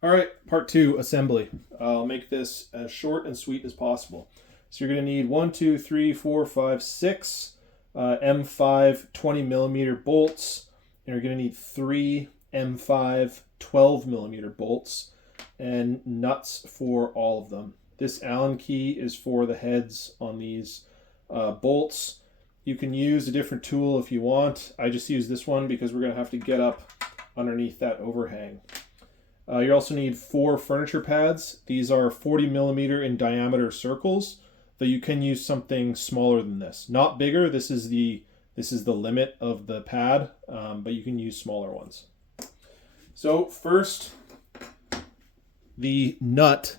All right, part two, assembly. I'll make this as short and sweet as possible. So you're going to need 1, 2, 3, 4, 5, 6 M5 20 millimeter bolts, and you're going to need 3 M5 12 millimeter bolts and nuts for all of them. This Allen key is for the heads on these bolts. You can use a different tool if you want. I just use this one because we're going to have to get up underneath that overhang. You also need 4 furniture pads. These are 40 millimeter in diameter circles, though you can use something smaller than this. Not bigger. This is the limit of the pad, but you can use smaller ones. So first, the nut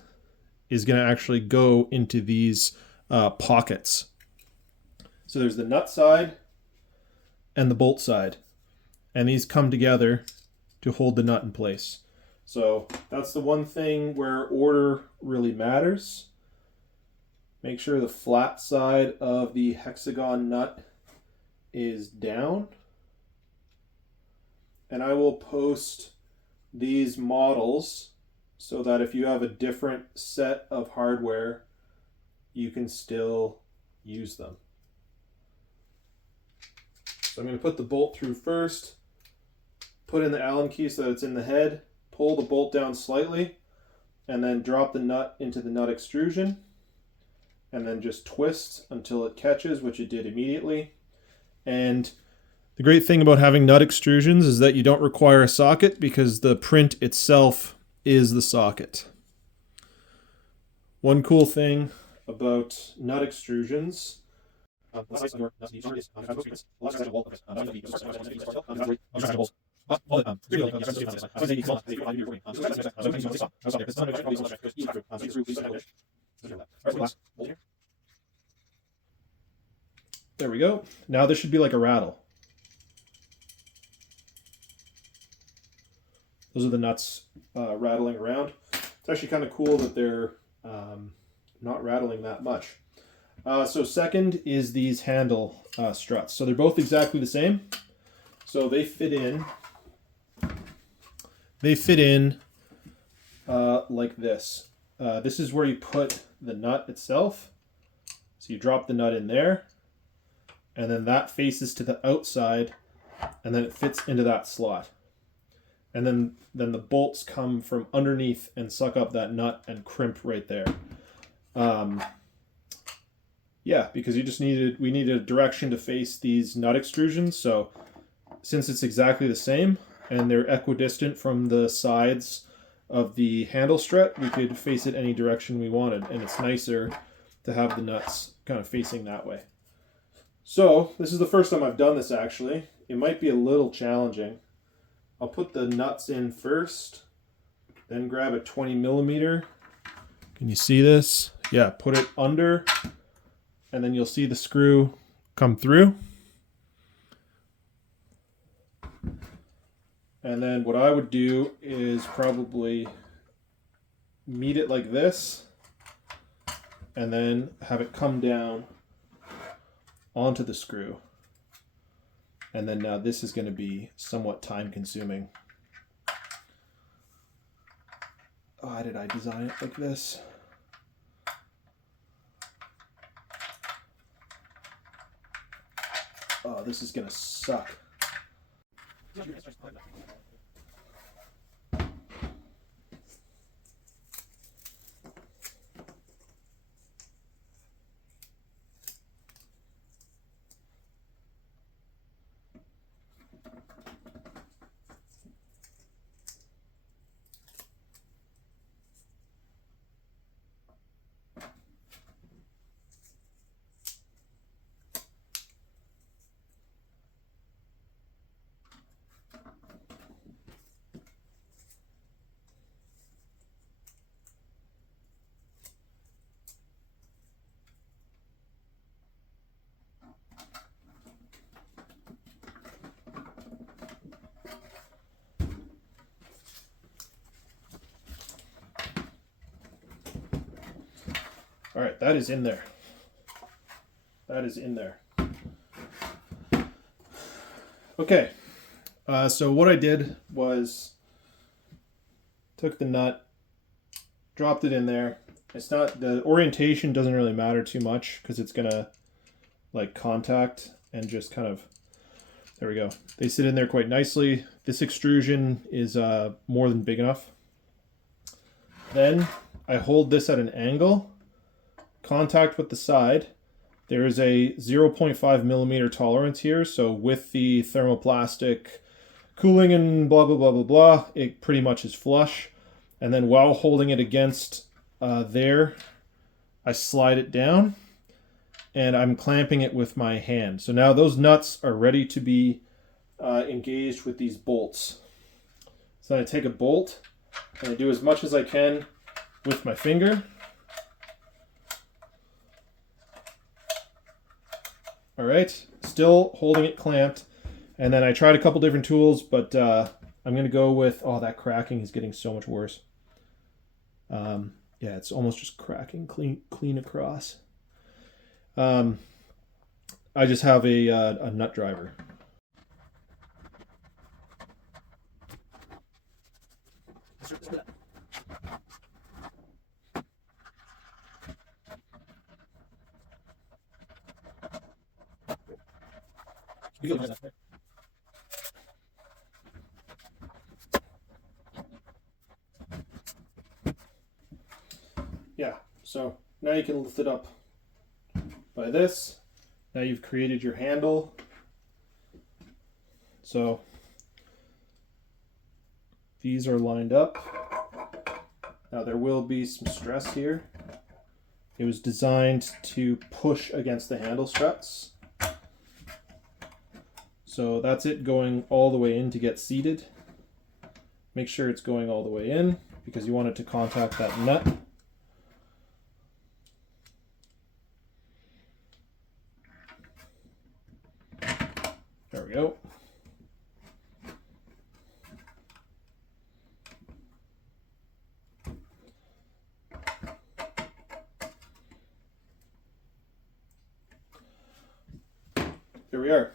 is going to actually go into these pockets. So there's the nut side and the bolt side, and these come together to hold the nut in place. So that's the one thing where order really matters. Make sure the flat side of the hexagon nut is down. And I will post these models so that if you have a different set of hardware, you can still use them. So I'm going to put the bolt through first, put in the Allen key so that it's in the head, pull the bolt down slightly, and then drop the nut into the nut extrusion, and then just twist until it catches, which it did immediately. And the great thing about having nut extrusions is that you don't require a socket because the print itself is the socket. One cool thing about nut extrusions There we go. Now this should be like a rattle. Those are the nuts rattling around. It's actually kind of cool that they're not rattling that much. So second is these handle struts. So they're both exactly the same. So they fit in. Like this. This is where you put the nut itself. So you drop the nut in there, and then that faces to the outside, and then it fits into that slot. And then the bolts come from underneath and suck up that nut and crimp right there. Yeah, because we needed a direction to face these nut extrusions. So since it's exactly the same and they're equidistant from the sides of the handle strut, we could face it any direction we wanted, and it's nicer to have the nuts kind of facing that way. So this is the first time I've done this actually. It might be a little challenging. I'll put the nuts in first, then grab a 20 millimeter. Can you see this? Yeah, put it under, and then you'll see the screw come through. And then what I would do is probably meet it like this, and then have it come down onto the screw. And then now this is going to be somewhat time consuming. Why did I design it like this? Oh, this is going to suck. All right, that is in there. That is in there. Okay, so what I did was took the nut, dropped it in there. It's not, the orientation doesn't really matter too much because it's gonna like contact and just kind of, there we go. They sit in there quite nicely. This extrusion is more than big enough. Then I hold this at an angle, contact with the side. There is a 0.5 millimeter tolerance here, so with the thermoplastic cooling and blah, blah, blah, blah, blah, it pretty much is flush. And then while holding it against there, I slide it down and I'm clamping it with my hand. So now those nuts are ready to be engaged with these bolts. So I take a bolt and I do as much as I can with my finger. All right, still holding it clamped. And then I tried a couple different tools, but I'm gonna go with, oh, that cracking is getting so much worse. Yeah, it's almost just cracking clean across. I just have a nut driver. Yeah, so now you can lift it up by this. Now you've created your handle. So these are lined up. Now there will be some stress here. It was designed to push against the handle struts. So that's it going all the way in to get seated. Make sure it's going all the way in because you want it to contact that nut. There we go. There we are.